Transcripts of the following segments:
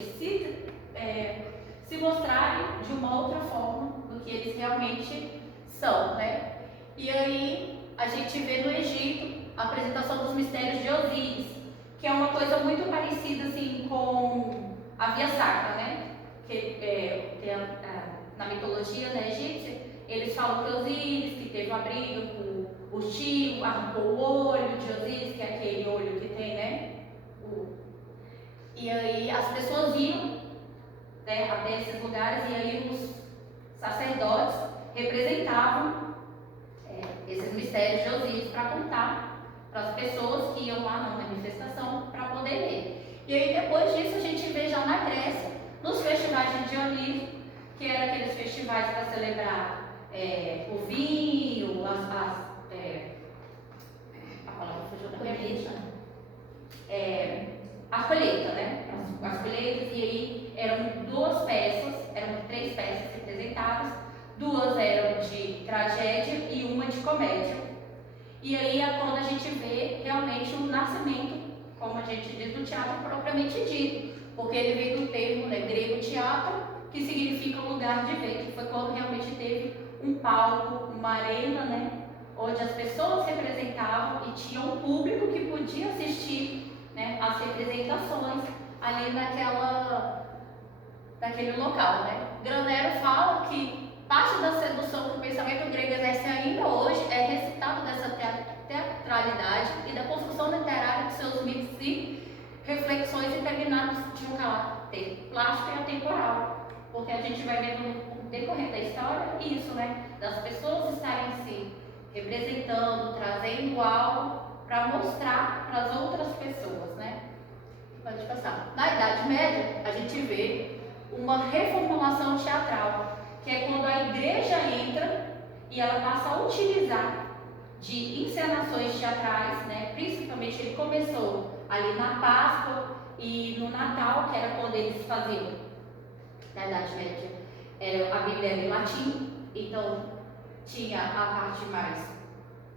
se mostrarem de uma outra forma do que eles realmente são, né? E aí a gente vê no Egito a apresentação dos mistérios de Osíris, que é uma coisa muito parecida assim com a Via Sacra, né? Na mitologia, né, egípcia, eles falam que Osíris, que teve uma briga com o tio, arrancou o olho de Osíris, que é aquele olho que tem, né? E aí as pessoas iam, né, até esses lugares, e aí os sacerdotes representavam esses mistérios de Osíris para contar para as pessoas que iam lá na manifestação para poder ler. E aí depois disso a gente vê já na Grécia, nos festivais de Dionísio, que eram aqueles festivais para celebrar o vinho, a palavra fugiu da minha mente, a colheita, né? As colheitas, e aí eram três peças representadas, duas eram de tragédia e uma de comédia. E aí é quando a gente vê realmente o nascimento, como a gente diz, do teatro propriamente dito, porque ele veio do termo, né, grego teatro, que significa lugar de ver, que foi quando realmente teve um palco, uma arena, né, onde as pessoas representavam e tinha um público que podia assistir, né, as representações ali naquele local, né. Granero fala que parte da sedução que o pensamento grego exerce ainda hoje é resultado dessa teatralidade e da construção literária de seus mitos e reflexões determinadas de um caráter plástico e atemporal, porque a gente vai vendo no decorrer da história isso, né, das pessoas estarem se representando, trazendo algo para mostrar para as outras pessoas, né. Pode passar. Na Idade Média, a gente vê uma reformulação teatral, que é quando a igreja entra e ela passa a utilizar de encenações teatrais, né? Principalmente ele começou ali na Páscoa e no Natal, que era quando eles faziam, na Idade Média, a Bíblia era em latim, então tinha a parte mais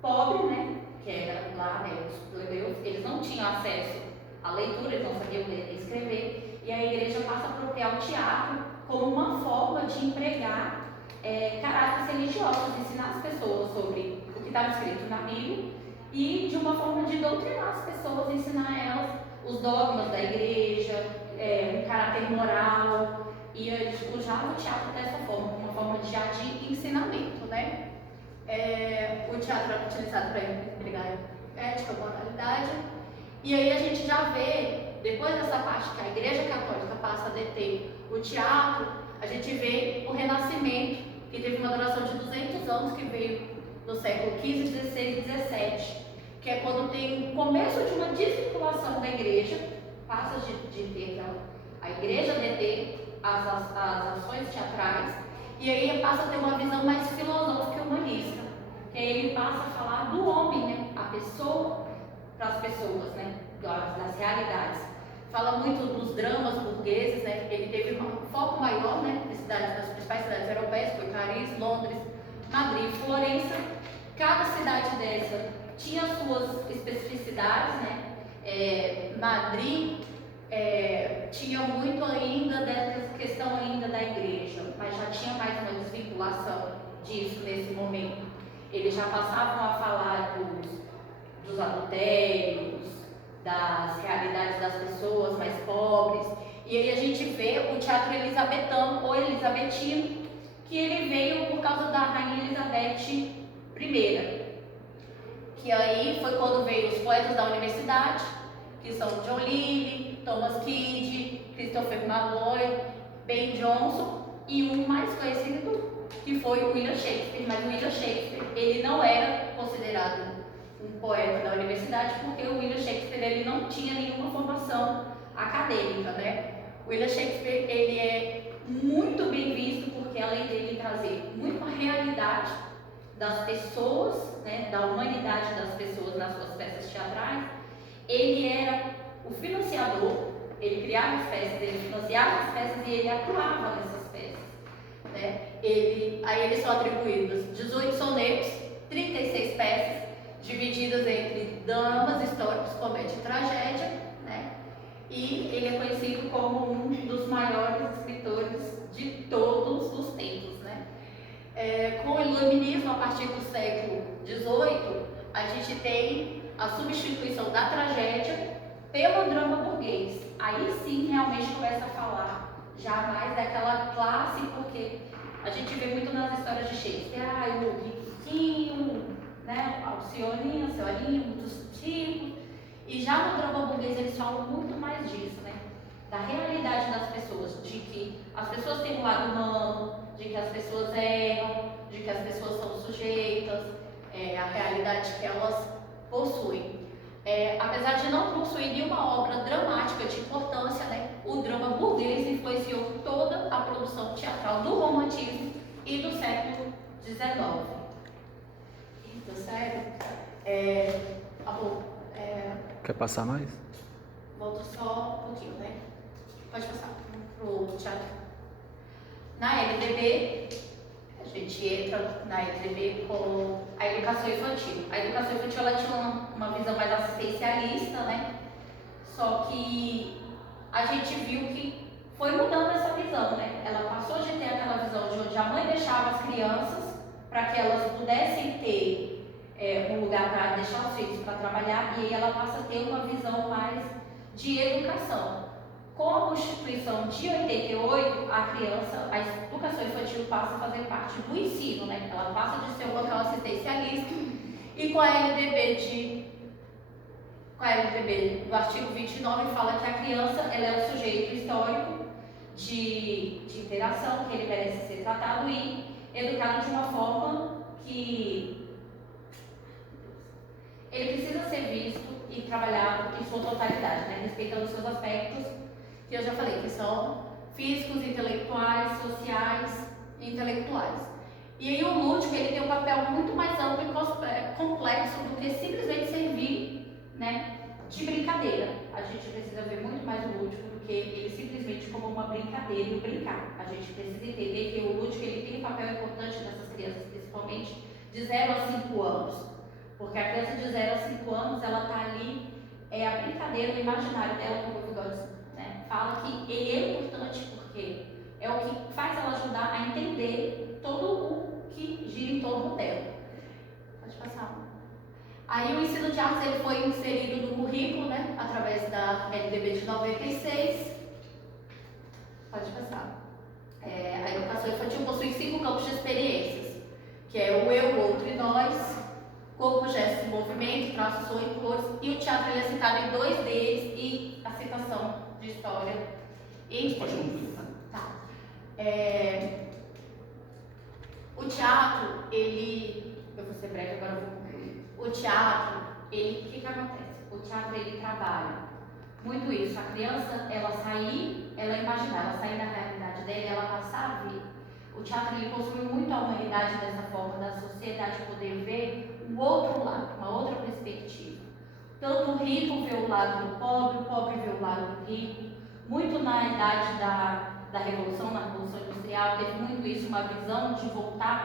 pobre, né? Que era lá, né, os plebeus, eles não tinham acesso à leitura, eles não sabiam ler e escrever, e a igreja passa a apropriar o teatro como uma forma de empregar caráteres religiosos, ensinar as pessoas sobre o que estava escrito na Bíblia e de uma forma de doutrinar as pessoas, ensinar elas os dogmas da igreja, um caráter moral, e eles usavam o teatro dessa forma, uma forma já de ensinamento, né? O teatro era utilizado para empregar ética, moralidade, e aí a gente já vê, depois dessa parte que a Igreja Católica passa a deter o teatro, a gente vê o Renascimento, que teve uma duração de 200 anos, que veio no século XV, XVI e XVII, que é quando tem o começo de uma desvinculação da igreja, passa de ter a igreja deter as ações teatrais, e aí passa a ter uma visão mais filosófica e humanista, que aí ele passa a falar do homem, né, a pessoa, para as pessoas, né, das realidades. Fala muito dos dramas burgueses, né? Ele teve um foco maior, né, nas principais cidades europeias, foi Paris, Londres, Madrid e Florença. Cada cidade dessa tinha suas especificidades, né? Madrid tinha muito ainda dessa questão ainda da igreja, mas já tinha mais uma desvinculação disso nesse momento. Eles já passavam a falar dos adultérios, das realidades das pessoas mais pobres, e aí a gente vê o teatro elisabetano ou elisabetino, que ele veio por causa da rainha Elizabeth I, que aí foi quando veio os poetas da universidade, que são John Lilly, Thomas Kidd, Christopher Marlowe, Ben Jonson, e um mais conhecido que foi o William Shakespeare, mas o William Shakespeare ele não era considerado um poeta da universidade, porque o William Shakespeare ele não tinha nenhuma formação acadêmica, né? O William Shakespeare ele é muito bem visto porque além dele trazer muito a realidade das pessoas, né, da humanidade das pessoas nas suas peças teatrais, ele era o financiador, ele criava as peças, ele financiava as peças e ele atuava nessas peças, né? Aí eles são atribuídos 18 sonetos, 36 peças, divididas entre dramas históricos, comédia e tragédia, né? e ele é conhecido como um dos maiores escritores de todos os tempos, né? Com o iluminismo, a partir do século XVIII, a gente tem a substituição da tragédia pelo drama burguês. Aí sim, realmente começa a falar já mais daquela classe, porque a gente vê muito nas histórias de Shakespeare, o riquinho, né, Alcione, a senhorinha, muitos ricos. E já no drama burguês eles falam muito mais disso, né? Da realidade das pessoas, de que as pessoas têm um lado humano, de que as pessoas erram, de que as pessoas são sujeitas, a realidade que elas possuem. Apesar de não possuir nenhuma obra dramática de importância, né, o drama burguês influenciou toda a produção teatral do romantismo e do século XIX. Tá certo? Quer passar mais? Volto só um pouquinho, né? Pode passar pro teatro. Na LDB, a gente entra na LDB com a educação infantil. A educação infantil ela tinha uma visão mais assistencialista, né? Só que a gente viu que foi mudando essa visão, né? Ela passou de ter aquela visão de onde a mãe deixava as crianças para que elas pudessem ter um lugar para deixar os filhos para trabalhar, e aí ela passa a ter uma visão mais de educação. Com a Constituição de 88, a educação infantil passa a fazer parte do ensino, né? Ela passa de ser um local assistencialista, e com a LDB do artigo 29 fala que a criança ela é um sujeito histórico de interação, que ele merece ser tratado e educado de uma forma que ele precisa ser visto e trabalhado em sua totalidade, né? Respeitando os seus aspectos, que eu já falei, que são físicos, intelectuais, sociais e intelectuais. E aí o lúdico ele tem um papel muito mais amplo e complexo do que simplesmente servir, né, de brincadeira. A gente precisa ver muito mais o lúdico do que ele simplesmente como uma brincadeira e brincar. A gente precisa entender que o lúdico ele tem um papel importante nessas crianças, principalmente de 0 a 5 anos. Porque a criança de 0 a 5 anos, ela está ali, a brincadeira, o imaginário dela, como o Bigode, né, fala que ele é importante porque é o que faz ela ajudar a entender todo o que gira em torno dela. Pode passar. Aí o ensino de artes ele foi inserido no currículo, né, através da LDB de 96. Pode passar. A educação infantil possui 5 campos de experiências, que é o eu, o outro e nós, corpo, gestos e movimento, traços, som e cores, e o teatro ele é citado em 2 deles e a citação de história em 3. Tá. O teatro, eu vou ser breve, agora eu vou concluir. O teatro, o que acontece? O teatro, ele trabalha muito isso. A criança, ela imaginar, ela sair da realidade dela, ela passar a ver. O teatro, ele construiu muito a humanidade dessa forma, da sociedade poder ver o outro lado, uma outra perspectiva. Tanto o rico vê o lado do pobre, o pobre vê o lado do rico. Muito na idade da Revolução, na Revolução Industrial, teve muito isso, uma visão de voltar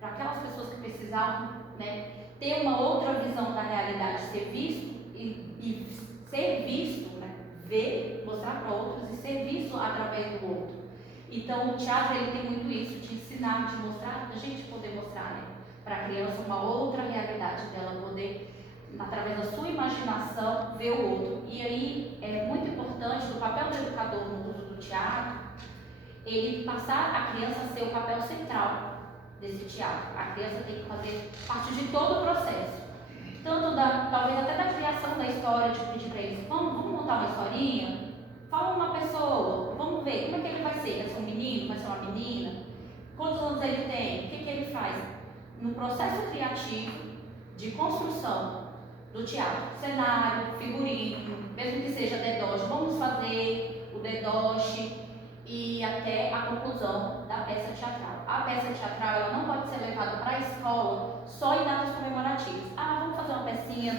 para aquelas pessoas que precisavam, né, ter uma outra visão da realidade, ser visto e ser visto, né, ver, mostrar para outros e ser visto através do outro. Então o teatro ele tem muito isso, de ensinar, de mostrar, da gente poder mostrar, né, para a criança uma outra realidade, dela poder, através da sua imaginação, ver o outro. E aí é muito importante o papel do educador no uso do teatro, ele passar a criança a ser o papel central desse teatro. A criança tem que fazer parte de todo o processo, tanto talvez até da criação da história, de pedir para eles, vamos montar uma historinha, fala uma pessoa, vamos ver como é que ele vai ser, vai ser um menino, vai ser uma menina, quantos anos ele tem, o que ele faz. No processo criativo de construção do teatro, cenário, figurino, mesmo que seja dedoche, vamos fazer o dedoche e até a conclusão da peça teatral. A peça teatral ela não pode ser levada para a escola só em datas comemorativas. Vamos fazer uma pecinha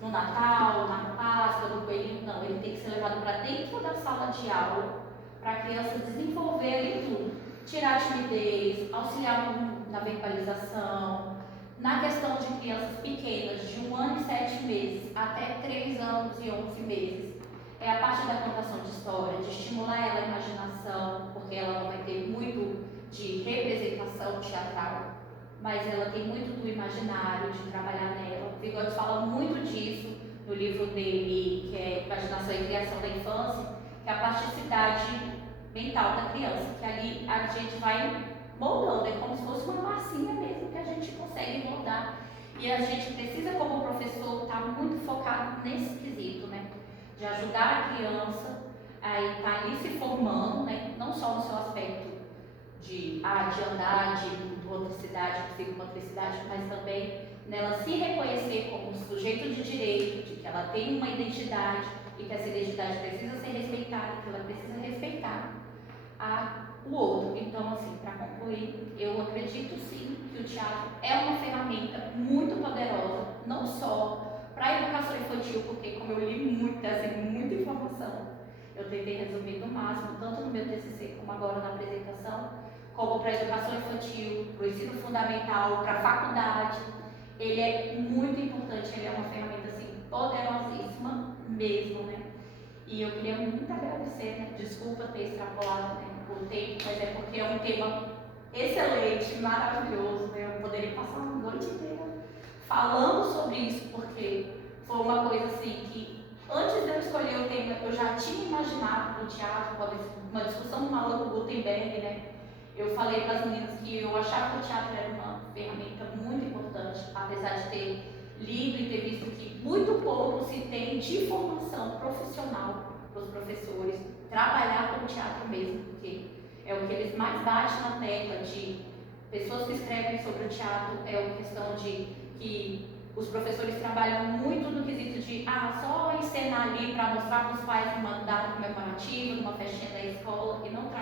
no Natal, na Páscoa, no Coelhinho. Não, ele tem que ser levado para dentro da sala de aula para a criança desenvolver ali tudo. Tirar a timidez, auxiliar na verbalização, na questão de crianças pequenas, de 1 ano e 7 meses até 3 anos e 11 meses. é a parte da contação de história, de estimular ela a imaginação, porque ela não vai ter muito de representação teatral, mas ela tem muito do imaginário, de trabalhar nela. O Vygotsky fala muito disso no livro dele, que é Imaginação e Criação da Infância, que é a plasticidade mental da criança, que ali a gente vai moldando, é como se fosse uma massinha mesmo que a gente consegue moldar. E a gente precisa, como professor, estar muito focado nesse quesito, né? De ajudar a criança a estar ali se formando, né? Não só no seu aspecto de andar, de motricidade, psicomotricidade, mas também nela se reconhecer como sujeito de direito, de que ela tem uma identidade e que essa identidade precisa ser respeitada, que ela precisa respeitar o outro. Então, assim, para concluir, eu acredito sim que o teatro é uma ferramenta muito poderosa, não só para a educação infantil, porque como eu li muito, assim, muita informação, eu tentei resumir no máximo, tanto no meu TCC como agora na apresentação, como para a educação infantil, para o ensino fundamental, para a faculdade. Ele é muito importante, ele é uma ferramenta assim, poderosíssima mesmo, né? E eu queria muito agradecer, né? Desculpa ter extrapolado, né, o tempo, mas é porque é um tema excelente, maravilhoso, né? Eu poderia passar uma noite inteira falando sobre isso, porque foi uma coisa assim que, antes de eu escolher o tema, eu já tinha imaginado no teatro, uma discussão com o Maluco Gutenberg, né? Eu falei para as meninas que eu achava que o teatro era uma ferramenta muito importante, apesar de ter lido e ter visto que muito pouco se tem de formação profissional para os professores, trabalhar com o teatro mesmo, porque é o que eles mais batem na tecla de pessoas que escrevem sobre o teatro, é a questão de que os professores trabalham muito no quesito de só encenar ali para mostrar para os pais uma data comemorativa, numa festinha da escola, e não traz